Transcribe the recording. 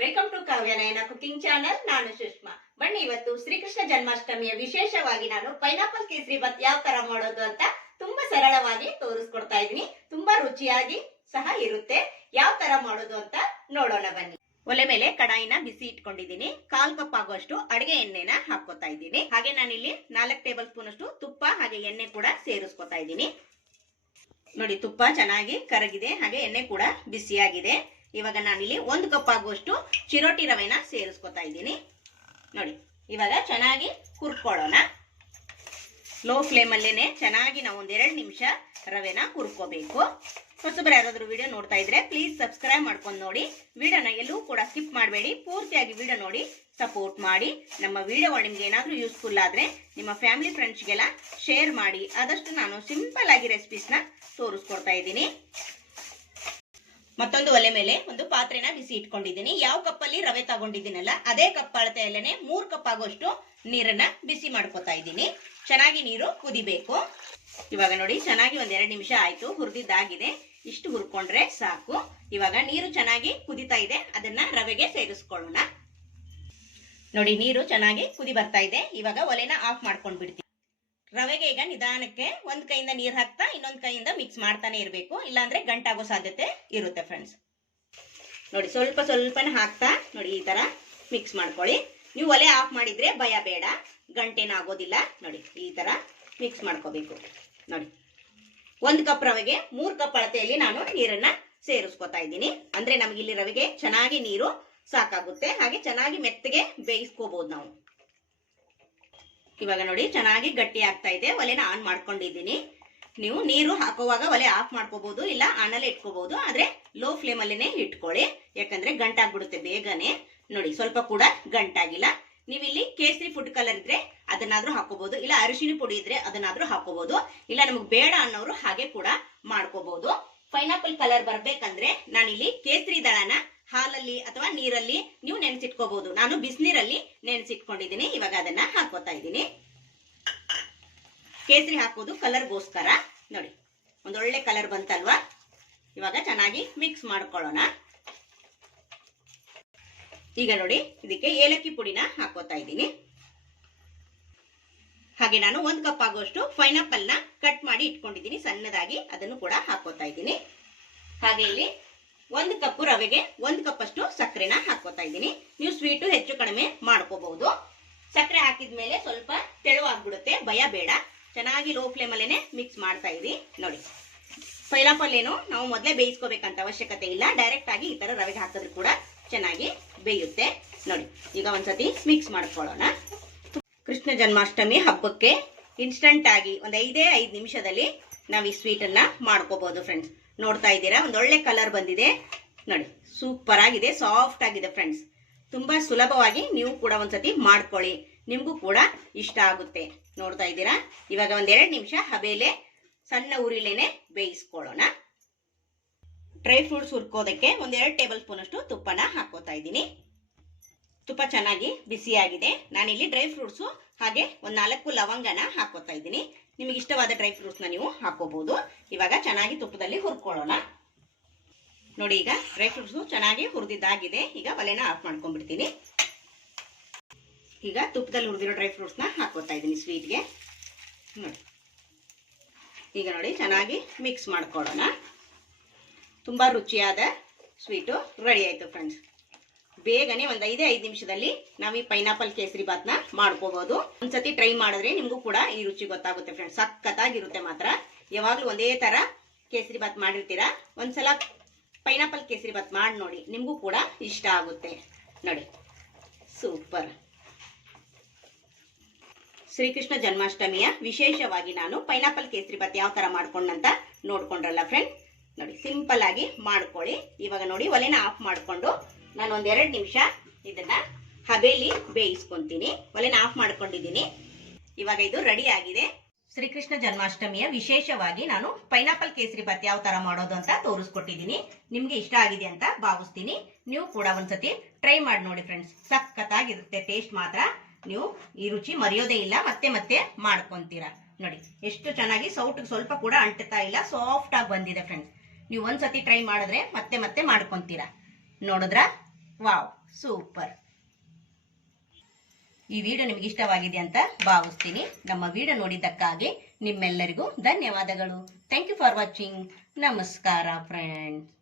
Welcome to Kavyanayana cooking channel, ನಾನು ಸುಷ್ಮಾ. ಬನ್ನಿ, ಇವತ್ತು ಶ್ರೀಕೃಷ್ಣ ಜನ್ಮಾಷ್ಟಮಿಯ ವಿಶೇಷವಾಗಿ ನಾನು ಪೈನಾಪಲ್ ಕೇಸರಿ ಬತ್ ಯಾವ ತರ ಮಾಡೋದು ಅಂತ ತುಂಬಾ ಸರಳವಾಗಿ ತೋರಿಸ್ಕೊಡ್ತಾ ಇದ್ದೀನಿ. ತುಂಬಾ ರುಚಿಯಾಗಿ ಸಹ ಇರುತ್ತೆ. ಯಾವ ತರ ಮಾಡೋದು ಅಂತ ನೋಡೋಣ ಬನ್ನಿ. ಒಲೆ ಮೇಲೆ ಕಡಾಯಿನ ಬಿಸಿ ಇಟ್ಕೊಂಡಿದ್ದೀನಿ. ಕಾಲ್ ಕಪ್ ಆಗುವಷ್ಟು ಅಡಿಗೆ ಎಣ್ಣೆನ ಹಾಕೋತಾ ಇದ್ದೀನಿ. ಹಾಗೆ ನಾನಿಲ್ಲಿ ನಾಲ್ಕು ಟೇಬಲ್ ಸ್ಪೂನ್ ಅಷ್ಟು ತುಪ್ಪ ಹಾಗೆ ಎಣ್ಣೆ ಕೂಡ ಸೇರಿಸ್ಕೊತಾ ಇದ್ದೀನಿ. ನೋಡಿ, ತುಪ್ಪ ಚೆನ್ನಾಗಿ ಕರಗಿದೆ. ಹಾಗೆ ಎಣ್ಣೆ ಕೂಡ ಬಿಸಿಯಾಗಿದೆ. ಇವಾಗ ನಾನಿಲ್ಲಿ ಒಂದು ಕಪ್ ಆಗುವಷ್ಟು ಚಿರೋಟಿ ರವೆನ ಸೇರಿಸ್ಕೊತಾ ಇದ್ದೀನಿ. ನೋಡಿ, ಇವಾಗ ಚೆನ್ನಾಗಿ ಹುರ್ಕೊಳ್ಳೋಣ. ಲೋ ಫ್ಲೇಮಲ್ಲೇನೆ ಚೆನ್ನಾಗಿ ನಾವು ಒಂದೆರಡು ನಿಮಿಷ ರವೆನ ಕುರ್ಕೋಬೇಕು ಹೊಸಬ್ರು ಯಾರಾದರೂ ವಿಡಿಯೋ ನೋಡ್ತಾ ಇದ್ರೆ ಪ್ಲೀಸ್ ಸಬ್ಸ್ಕ್ರೈಬ್ ಮಾಡ್ಕೊಂಡು ನೋಡಿ. ವಿಡಿಯೋನ ಎಲ್ಲೂ ಕೂಡ ಸ್ಕಿಪ್ ಮಾಡಬೇಡಿ. ಪೂರ್ತಿಯಾಗಿ ವಿಡಿಯೋ ನೋಡಿ ಸಪೋರ್ಟ್ ಮಾಡಿ. ನಮ್ಮ ವಿಡಿಯೋಗಳು ನಿಮ್ಗೆ ಏನಾದರೂ ಯೂಸ್ಫುಲ್ ಆದ್ರೆ ನಿಮ್ಮ ಫ್ಯಾಮಿಲಿ ಫ್ರೆಂಡ್ಸ್ಗೆಲ್ಲ ಶೇರ್ ಮಾಡಿ. ಆದಷ್ಟು ನಾನು ಸಿಂಪಲ್ ಆಗಿ ರೆಸಿಪೀಸ್ನ ತೋರಿಸ್ಕೊಡ್ತಾ ಇದ್ದೀನಿ. ಮತ್ತೊಂದು ಒಲೆ ಮೇಲೆ ಒಂದು ಪಾತ್ರೆನ ಬಿಸಿ ಇಟ್ಕೊಂಡಿದ್ದೀನಿ. ಯಾವ ಕಪ್ಪಲ್ಲಿ ರವೆ ತಗೊಂಡಿದ್ದೀನಲ್ಲ, ಅದೇ ಕಪ್ ಅಳತೆಯಲ್ಲೇ ಮೂರ್ ಕಪ್ ಆಗೋಷ್ಟು ನೀರನ್ನ ಬಿಸಿ ಮಾಡ್ಕೊತಾ ಇದ್ದೀನಿ. ಚೆನ್ನಾಗಿ ನೀರು ಕುದಿಬೇಕು. ಇವಾಗ ನೋಡಿ, ಚೆನ್ನಾಗಿ ಒಂದ್ ಎರಡು ನಿಮಿಷ ಆಯ್ತು. ಹುರಿದಿದ್ದಾಗಿದೆ. ಇಷ್ಟು ಹುರ್ಕೊಂಡ್ರೆ ಸಾಕು. ಇವಾಗ ನೀರು ಚೆನ್ನಾಗಿ ಕುದಿತಾ ಇದೆ. ಅದನ್ನ ರವೆಗೆ ಸೇರಿಸ್ಕೊಳ್ಳೋಣ. ನೋಡಿ, ನೀರು ಚೆನ್ನಾಗಿ ಕುದಿ ಬರ್ತಾ ಇದೆ. ಇವಾಗ ಒಲೆನ ಆಫ್ ಮಾಡ್ಕೊಂಡ್ ಬಿಡ್ತೀನಿ ರವೆಗೆ ಈಗ ನಿಧಾನಕ್ಕೆ ಒಂದ್ ಕೈಯಿಂದ ನೀರ್ ಹಾಕ್ತಾ ಇನ್ನೊಂದು ಕೈಯಿಂದ ಮಿಕ್ಸ್ ಮಾಡ್ತಾನೆ ಇರಬೇಕು. ಇಲ್ಲಾಂದ್ರೆ ಗಂಟಾಗೋ ಸಾಧ್ಯತೆ ಇರುತ್ತೆ ಫ್ರೆಂಡ್ಸ್ ನೋಡಿ, ಸ್ವಲ್ಪ ಸ್ವಲ್ಪನೇ ಹಾಕ್ತಾ ನೋಡಿ ಈ ತರ ಮಿಕ್ಸ್ ಮಾಡ್ಕೊಳ್ಳಿ. ನೀವು ಒಲೆ ಆಫ್ ಮಾಡಿದ್ರೆ ಭಯ ಬೇಡ ಗಂಟೆನ ಆಗೋದಿಲ್ಲ. ನೋಡಿ, ಈ ತರ ಮಿಕ್ಸ್ ಮಾಡ್ಕೋಬೇಕು. ನೋಡಿ, ಒಂದ್ ಕಪ್ ರವೆಗೆ ಮೂರ್ ಕಪ್ ಅಳತೆಯಲ್ಲಿ ನಾನು ನೀರನ್ನ ಸೇರಿಸ್ಕೊತಾ ಇದ್ದೀನಿ. ಅಂದ್ರೆ ನಮ್ಗೆ ಇಲ್ಲಿ ರವೆಗೆ ಚೆನ್ನಾಗಿ ನೀರು ಸಾಕಾಗುತ್ತೆ. ಹಾಗೆ ಚೆನ್ನಾಗಿ ಮೆತ್ತಗೆ ಬೇಯಿಸ್ಕೋಬಹುದು ನಾವು. ಇವಾಗ ನೋಡಿ, ಚೆನ್ನಾಗಿ ಗಟ್ಟಿ ಆಗ್ತಾ ಇದೆ. ಒಲೆನ ಆನ್ ಮಾಡ್ಕೊಂಡಿದ್ದೀನಿ. ನೀವು ನೀರು ಹಾಕುವಾಗ ಒಲೆ ಆಫ್ ಮಾಡ್ಕೋಬಹುದು ಇಲ್ಲ ಆನಲ್ಲೇ ಇಟ್ಕೋಬಹುದು ಆದ್ರೆ ಲೋ ಫ್ಲೇಮ್ ಅಲ್ಲಿನೇ ಇಟ್ಕೊಳ್ಳಿ. ಯಾಕಂದ್ರೆ ಗಂಟಾಗ್ಬಿಡುತ್ತೆ ಬೇಗನೆ. ನೋಡಿ, ಸ್ವಲ್ಪ ಕೂಡ ಗಂಟಾಗಿಲ್ಲ ನೀವಿಲ್ಲಿ ಕೇಸರಿ ಫುಡ್ ಕಲರ್ ಇದ್ರೆ ಅದನ್ನಾದ್ರೂ ಹಾಕೋಬಹುದು ಇಲ್ಲ ಅರಿಶಿನ ಪುಡಿ ಇದ್ರೆ ಅದನ್ನಾದ್ರೂ ಹಾಕೋಬಹುದು ಇಲ್ಲ ನಮಗೆ ಬೇಡ ಅನ್ನೋರು ಹಾಗೆ ಕೂಡ ಮಾಡ್ಕೋಬಹುದು ಪೈನಾಪಲ್ ಕಲರ್ ಬರ್ಬೇಕಂದ್ರೆ ನಾನಿಲ್ಲಿ ಕೇಸರಿ ದಳನ ಹಾಲಲ್ಲಿ ಅಥವಾ ನೀರಲ್ಲಿ ನೀವು ನೆನೆಸಿಟ್ಕೋಬಹುದು ನಾನು ಬಿಸಿನೀರಲ್ಲಿ ನೆನೆಸಿಟ್ಕೊಂಡಿದ್ದೀನಿ. ಇವಾಗ ಅದನ್ನ ಹಾಕೋತಾ ಇದ್ದೀನಿ. ಕೇಸರಿ ಹಾಕೋದು ಕಲರ್ಗೋಸ್ಕರ. ನೋಡಿ, ಒಂದೊಳ್ಳೆ ಕಲರ್ ಬಂತಲ್ವಾ? ಇವಾಗ ಚೆನ್ನಾಗಿ ಮಿಕ್ಸ್ ಮಾಡ್ಕೊಳ್ಳೋಣ. ಈಗ ನೋಡಿ, ಇದಕ್ಕೆ ಏಲಕ್ಕಿ ಪುಡಿನ ಹಾಕೋತಾ ಇದ್ದೀನಿ. ಹಾಗೆ ನಾನು ಒಂದು ಕಪ್ ಆಗುವಷ್ಟು ಪೈನಾಪಲ್ ಕಟ್ ಮಾಡಿ ಇಟ್ಕೊಂಡಿದ್ದೀನಿ. ಸಣ್ಣದಾಗಿ ಅದನ್ನು ಕೂಡ ಹಾಕೋತಾ ಇದ್ದೀನಿ. ಹಾಗೆ ಇಲ್ಲಿ ಒಂದು ಕಪ್ ರವೆಗೆ ಒಂದು ಕಪ್ ಅಷ್ಟು ಸಕ್ಕರೆನ ಹಾಕೋತಾ ಇದ್ದೀನಿ. ನೀವು ಸ್ವೀಟು ಹೆಚ್ಚು ಕಡಿಮೆ ಮಾಡ್ಕೋಬಹುದು. ಸಕ್ಕರೆ ಹಾಕಿದ್ಮೇಲೆ ಸ್ವಲ್ಪ ತೆಳುವಾಗ್ಬಿಡುತ್ತೆ, ಭಯ ಬೇಡ. ಚೆನ್ನಾಗಿ ಲೋ ಫ್ಲೇಮ್ ಅಲ್ಲೇನೆ ಮಿಕ್ಸ್ ಮಾಡ್ತಾ ಇರಿ. ನೋಡಿ ಏನು ನಾವು ಮೊದಲೇ ಬೇಯಿಸ್ಕೋಬೇಕಂತ ಅವಶ್ಯಕತೆ ಇಲ್ಲ. ಡೈರೆಕ್ಟ್ ಆಗಿ ಈ ತರ ರವೆಗೆ ಹಾಕಿದ್ರು ಕೂಡ ಚೆನ್ನಾಗಿ ಬೇಯುತ್ತೆ. ನೋಡಿ, ಈಗ ಒಂದ್ಸತಿ ಮಿಕ್ಸ್ ಮಾಡ್ಕೊಳ್ಳೋಣ. ಕೃಷ್ಣ ಜನ್ಮಾಷ್ಟಮಿ ಹಬ್ಬಕ್ಕೆ ಇನ್ಸ್ಟಂಟ್ ಆಗಿ ಒಂದ್ ಐದೇ ಐದು ನಿಮಿಷದಲ್ಲಿ ನಾವು ಈ ಸ್ವೀಟ್ ಅನ್ನ ಮಾಡ್ಕೋಬಹುದು ಫ್ರೆಂಡ್ಸ್ ನೋಡ್ತಾ ಇದ್ದೀರಾ? ಒಂದೊಳ್ಳೆ ಕಲರ್ ಬಂದಿದೆ. ನೋಡಿ ಸೂಪರ್ ಆಗಿದೆ ಸಾಫ್ಟ್ ಆಗಿದೆ ಫ್ರೆಂಡ್ಸ್ ತುಂಬಾ ಸುಲಭವಾಗಿ ನೀವು ಕೂಡ ಒಂದ್ಸತಿ ಮಾಡ್ಕೊಳ್ಳಿ. ನಿಮಗೂ ಕೂಡ ಇಷ್ಟ ಆಗುತ್ತೆ. ನೋಡ್ತಾ ಇದ್ದೀರಾ? ಇವಾಗ ಒಂದೆರಡು ನಿಮಿಷ ಹಬೇಲೆ ಸಣ್ಣ ಉರಿಲೇನೆ ಬೇಯಿಸ್ಕೊಳ್ಳೋಣ. ಡ್ರೈ ಫ್ರೂಟ್ಸ್ ಹುರ್ಕೋದಕ್ಕೆ ಒಂದೆರಡು ಟೇಬಲ್ ಸ್ಪೂನ್ ಅಷ್ಟು ತುಪ್ಪನ ಹಾಕೋತಾ ಇದ್ದೀನಿ. ತುಪ್ಪ ಚೆನ್ನಾಗಿ ಬಿಸಿಯಾಗಿದೆ ನಾನಿಲ್ಲಿ ಡ್ರೈ ಫ್ರೂಟ್ಸು ಹಾಗೆ ಒಂದು ನಾಲ್ಕು ಲವಂಗನ ಹಾಕೋತಾ ಇದ್ದೀನಿ. ನಿಮಗೆ ಇಷ್ಟವಾದ ಡ್ರೈ ಫ್ರೂಟ್ಸ್ನ ನೀವು ಹಾಕೋಬಹುದು ಇವಾಗ ಚೆನ್ನಾಗಿ ತುಪ್ಪದಲ್ಲಿ ಹುರ್ಕೊಳ್ಳೋಣ. ನೋಡಿ ಈಗ ಡ್ರೈ ಫ್ರೂಟ್ಸು ಚೆನ್ನಾಗಿ ಹುರಿದಿದ್ದಾಗಿದೆ. ಈಗ ಒಲೆನ ಆಫ್ ಮಾಡ್ಕೊಂಡ್ಬಿಡ್ತೀನಿ. ಈಗ ತುಪ್ಪದಲ್ಲಿ ಹುರಿದಿರೋ ಡ್ರೈ ಫ್ರೂಟ್ಸ್ನ ಹಾಕೋತಾ ಇದ್ದೀನಿ ಸ್ವೀಟ್ಗೆ ನೋಡಿ. ಈಗ ನೋಡಿ, ಚೆನ್ನಾಗಿ ಮಿಕ್ಸ್ ಮಾಡ್ಕೊಳ್ಳೋಣ. ತುಂಬ ರುಚಿಯಾದ ಸ್ವೀಟು ರೆಡಿ ಆಯಿತು ಫ್ರೆಂಡ್ಸ್ ಬೇಗನೆ ಒಂದು ಐದೇ, ಐದು ನಿಮಿಷದಲ್ಲಿ ನಾವು ಈ ಪೈನಾಪಲ್ ಕೇಸರಿ ಬಾತ್ನ ಮಾಡ್ಕೋಬಹುದು ಒಂದ್ಸತಿ ಟ್ರೈ ಮಾಡಿದ್ರೆ ನಿಮಗೂ ಕೂಡ ಈ ರುಚಿ ಗೊತ್ತಾಗುತ್ತೆ ಫ್ರೆಂಡ್ಸ್ ಸಖತ್ತಾಗಿರುತ್ತೆ ಮಾತ್ರ. ಯಾವಾಗಲೂ ಒಂದೇ ತರ ಕೇಸರಿ ಬಾತ್ ಮಾಡಿರ್ತೀರಾ? ಒಂದ್ಸಲ ಪೈನಾಪಲ್ ಕೇಸರಿ ಬಾತ್ ಮಾಡಿ ನೋಡಿ. ನಿಮ್ಗೂ ಕೂಡ ಇಷ್ಟ ಆಗುತ್ತೆ. ನೋಡಿ. ಸೂಪರ್ ಶ್ರೀಕೃಷ್ಣ ಜನ್ಮಾಷ್ಟಮಿಯ ವಿಶೇಷವಾಗಿ ನಾನು ಪೈನಾಪಲ್ ಕೇಸರಿ ಬಾತ್ ಯಾವ ತರ ಮಾಡ್ಕೊಂಡಂತ ನೋಡ್ಕೊಂಡ್ರಲ್ಲ ಫ್ರೆಂಡ್ ನೋಡಿ ಸಿಂಪಲ್ ಆಗಿ ಮಾಡ್ಕೊಳ್ಳಿ. ಇವಾಗ ನೋಡಿ ಒಲೆನ ಆಫ್ ಮಾಡ್ಕೊಂಡು ನಾನು ಒಂದೆರಡು ನಿಮಿಷ ಇದನ್ನ ಹಬೇಲಿ ಬೇಯಿಸ್ಕೊಂತೀನಿ. ಒಲೆನ ಆಫ್ ಮಾಡ್ಕೊಂಡಿದ್ದೀನಿ. ಇವಾಗ ಇದು ರೆಡಿ ಆಗಿದೆ. ಶ್ರೀಕೃಷ್ಣ ಜನ್ಮಾಷ್ಟಮಿಯ ವಿಶೇಷವಾಗಿ ನಾನು ಪೈನಾಪಲ್ ಕೇಸರಿ ಬಾತ್ ಯಾವ ತರ ಮಾಡೋದು ಅಂತ ತೋರಿಸ್ಕೊಟ್ಟಿದ್ದೀನಿ. ನಿಮ್ಗೆ ಇಷ್ಟ ಆಗಿದೆ ಅಂತ ಭಾವಿಸ್ತೀನಿ. ನೀವು ಕೂಡ ಒಂದ್ಸತಿ ಟ್ರೈ ಮಾಡಿ ನೋಡಿ ಫ್ರೆಂಡ್ಸ್ ಸಖತ್ತಾಗಿರುತ್ತೆ ಟೇಸ್ಟ್ ಮಾತ್ರ. ನೀವು ಈ ರುಚಿ ಮರೆಯೋದೇ ಇಲ್ಲ, ಮತ್ತೆ ಮತ್ತೆ ಮಾಡ್ಕೊಂತೀರಾ. ನೋಡಿ, ಎಷ್ಟು ಚೆನ್ನಾಗಿ ಸೌಟ್ ಸ್ವಲ್ಪ ಕೂಡ ಅಂಟುತ್ತಾ ಇಲ್ಲ ಸಾಫ್ಟ್ ಆಗಿ ಬಂದಿದೆ ಫ್ರೆಂಡ್ಸ್ ನೀವು ಒಂದ್ಸತಿ ಟ್ರೈ ಮಾಡಿದ್ರೆ ಮತ್ತೆ ಮತ್ತೆ ಮಾಡ್ಕೊಂತೀರಾ. ನೋಡಿದ್ರ? Wow, super. ಈ ವಿಡಿಯೋ ನಿಮಗೆ ಇಷ್ಟವಾಗಿದೆ ಅಂತ ಭಾವಿಸ್ತೀನಿ. ನಮ್ಮ ವಿಡಿಯೋ ನೋಡಿದ್ದಕ್ಕಾಗಿ ನಿಮ್ಮೆಲ್ಲರಿಗೂ ಧನ್ಯವಾದಗಳು. ಥ್ಯಾಂಕ್ ಯು ಫಾರ್ ವಾಚಿಂಗ್ ನಮಸ್ಕಾರ ಫ್ರೆಂಡ್ಸ್